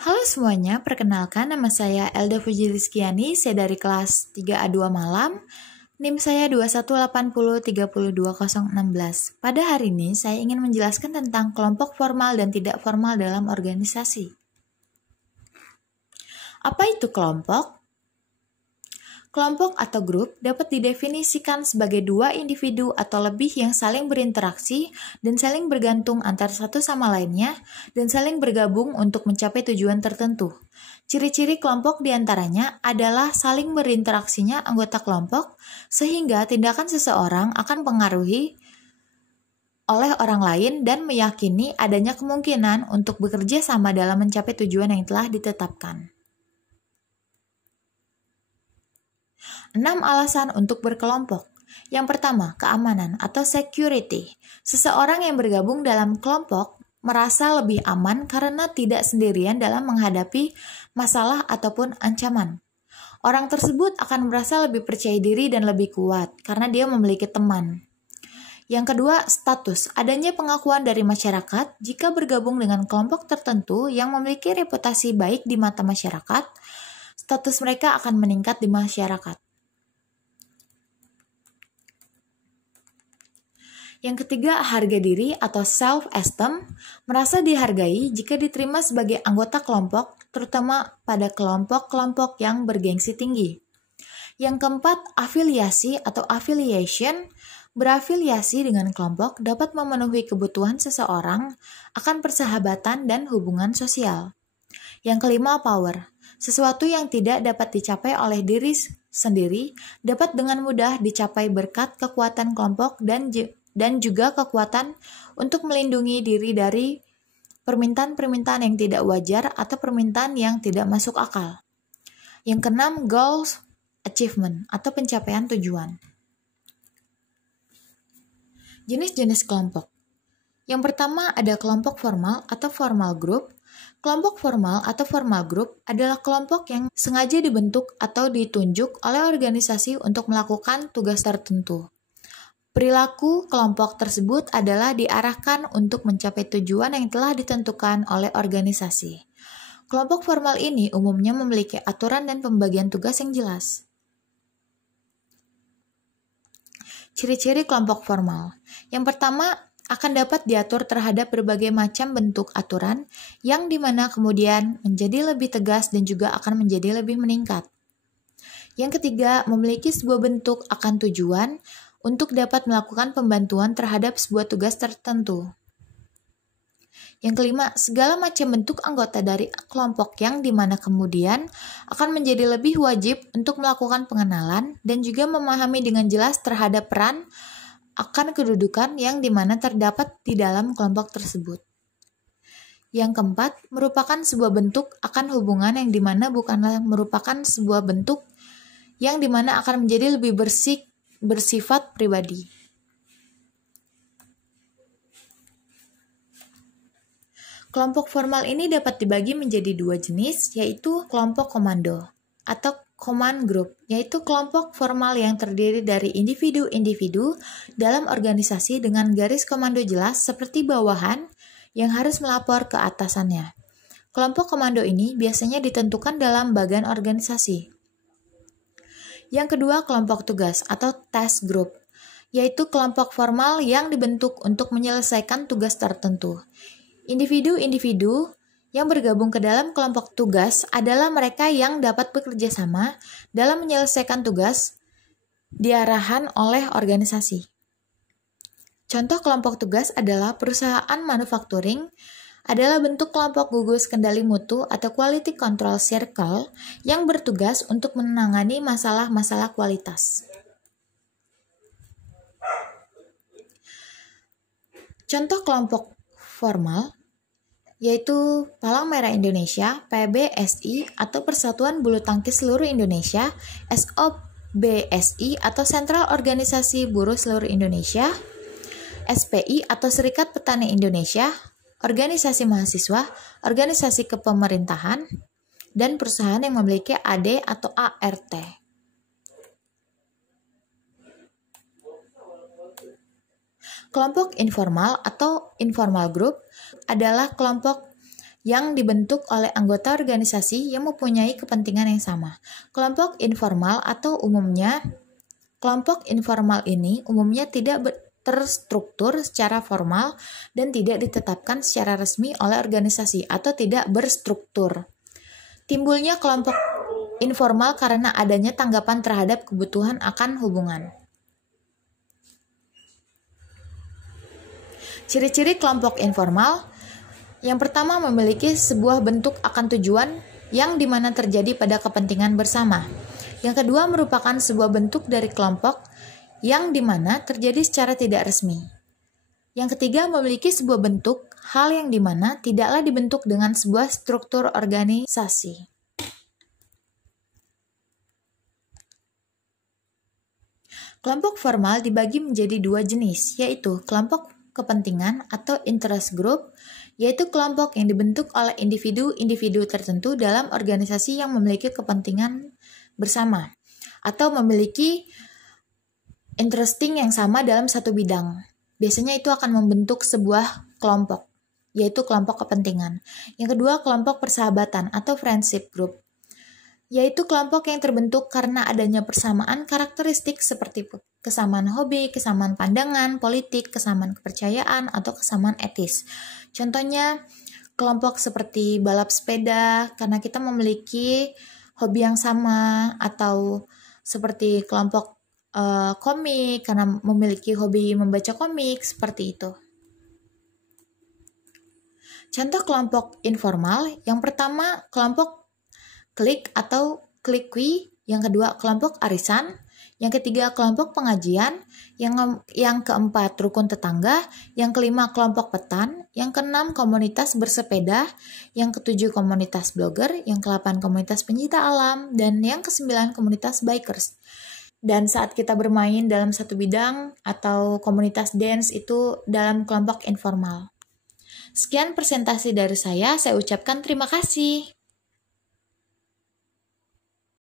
Halo semuanya, perkenalkan nama saya Elda Fujirizkiani, saya dari kelas 3A2 Malam. NIM saya 218030216. Pada hari ini saya ingin menjelaskan tentang kelompok formal dan tidak formal dalam organisasi. Apa itu kelompok? Kelompok atau grup dapat didefinisikan sebagai dua individu atau lebih yang saling berinteraksi dan saling bergantung antara satu sama lainnya dan saling bergabung untuk mencapai tujuan tertentu. Ciri-ciri kelompok diantaranya adalah saling berinteraksinya anggota kelompok sehingga tindakan seseorang akan mempengaruhi oleh orang lain dan meyakini adanya kemungkinan untuk bekerja sama dalam mencapai tujuan yang telah ditetapkan. 6 alasan untuk berkelompok. Yang pertama, keamanan atau security. Seseorang yang bergabung dalam kelompok merasa lebih aman karena tidak sendirian dalam menghadapi masalah ataupun ancaman. Orang tersebut akan merasa lebih percaya diri dan lebih kuat karena dia memiliki teman. Yang kedua, status. Adanya pengakuan dari masyarakat jika bergabung dengan kelompok tertentu yang memiliki reputasi baik di mata masyarakat, status mereka akan meningkat di masyarakat. Yang ketiga, harga diri atau self-esteem, merasa dihargai jika diterima sebagai anggota kelompok, terutama pada kelompok-kelompok yang bergengsi tinggi. Yang keempat, afiliasi atau affiliation, berafiliasi dengan kelompok dapat memenuhi kebutuhan seseorang akan persahabatan dan hubungan sosial. Yang kelima, power, sesuatu yang tidak dapat dicapai oleh diri sendiri dapat dengan mudah dicapai berkat kekuatan kelompok dan juga kekuatan untuk melindungi diri dari permintaan-permintaan yang tidak wajar atau permintaan yang tidak masuk akal. Yang keenam, goals achievement atau pencapaian tujuan. Jenis-jenis kelompok. Yang pertama ada kelompok formal atau formal group. Kelompok formal atau formal group adalah kelompok yang sengaja dibentuk atau ditunjuk oleh organisasi untuk melakukan tugas tertentu. Perilaku kelompok tersebut adalah diarahkan untuk mencapai tujuan yang telah ditentukan oleh organisasi. Kelompok formal ini umumnya memiliki aturan dan pembagian tugas yang jelas. Ciri-ciri kelompok formal. Yang pertama, akan dapat diatur terhadap berbagai macam bentuk aturan yang dimana kemudian menjadi lebih tegas dan juga akan menjadi lebih meningkat. Yang ketiga, memiliki sebuah bentuk akan tujuan untuk dapat melakukan pembantuan terhadap sebuah tugas tertentu. Yang kelima, segala macam bentuk anggota dari kelompok yang dimana kemudian akan menjadi lebih wajib untuk melakukan pengenalan dan juga memahami dengan jelas terhadap peran akan kedudukan yang dimana terdapat di dalam kelompok tersebut. Yang keempat, merupakan sebuah bentuk akan hubungan yang dimana bukanlah merupakan sebuah bentuk yang dimana akan menjadi lebih bersifat pribadi. Kelompok formal ini dapat dibagi menjadi dua jenis, yaitu kelompok komando atau command group, yaitu kelompok formal yang terdiri dari individu-individu dalam organisasi dengan garis komando jelas seperti bawahan yang harus melapor ke atasannya. Kelompok komando ini biasanya ditentukan dalam bagian organisasi. Yang kedua, kelompok tugas atau task group, yaitu kelompok formal yang dibentuk untuk menyelesaikan tugas tertentu. Individu-individu yang bergabung ke dalam kelompok tugas adalah mereka yang dapat bekerja sama dalam menyelesaikan tugas diarahkan oleh organisasi. Contoh kelompok tugas adalah perusahaan manufacturing, adalah bentuk kelompok gugus kendali mutu atau quality control circle yang bertugas untuk menangani masalah-masalah kualitas. Contoh kelompok formal yaitu Palang Merah Indonesia, PBSI atau Persatuan Bulu Tangkis Seluruh Indonesia, SOBSI atau Sentral Organisasi Buruh Seluruh Indonesia, SPI atau Serikat Petani Indonesia, organisasi mahasiswa, organisasi kepemerintahan, dan perusahaan yang memiliki AD atau ART. Kelompok informal atau informal group adalah kelompok yang dibentuk oleh anggota organisasi yang mempunyai kepentingan yang sama. Kelompok informal kelompok informal ini umumnya tidak terstruktur secara formal dan tidak ditetapkan secara resmi oleh organisasi atau tidak berstruktur. Timbulnya kelompok informal karena adanya tanggapan terhadap kebutuhan akan hubungan. Ciri-ciri kelompok informal. Yang pertama, memiliki sebuah bentuk akan tujuan yang dimana terjadi pada kepentingan bersama. Yang kedua, merupakan sebuah bentuk dari kelompok yang dimana terjadi secara tidak resmi. Yang ketiga, memiliki sebuah bentuk hal yang dimana tidaklah dibentuk dengan sebuah struktur organisasi. Kelompok formal dibagi menjadi dua jenis, yaitu kelompok kepentingan atau interest group, yaitu kelompok yang dibentuk oleh individu-individu tertentu dalam organisasi yang memiliki kepentingan bersama, atau memiliki interesting yang sama dalam satu bidang. Biasanya itu akan membentuk sebuah kelompok, yaitu kelompok kepentingan. Yang kedua, kelompok persahabatan atau friendship group, yaitu kelompok yang terbentuk karena adanya persamaan karakteristik seperti kesamaan hobi, kesamaan pandangan, politik, kesamaan kepercayaan, atau kesamaan etis. Contohnya, kelompok seperti balap sepeda karena kita memiliki hobi yang sama, atau seperti kelompok komik karena memiliki hobi membaca komik, seperti itu. Contoh kelompok informal, yang pertama kelompok klik atau klikwi, yang kedua kelompok arisan, yang ketiga kelompok pengajian, yang keempat rukun tetangga, yang kelima kelompok petan, yang keenam komunitas bersepeda, yang ketujuh komunitas blogger, yang ke-8 komunitas pencinta alam, dan yang ke-9 komunitas bikers. Dan saat kita bermain dalam satu bidang atau komunitas dance itu dalam kelompok informal. Sekian presentasi dari saya ucapkan terima kasih.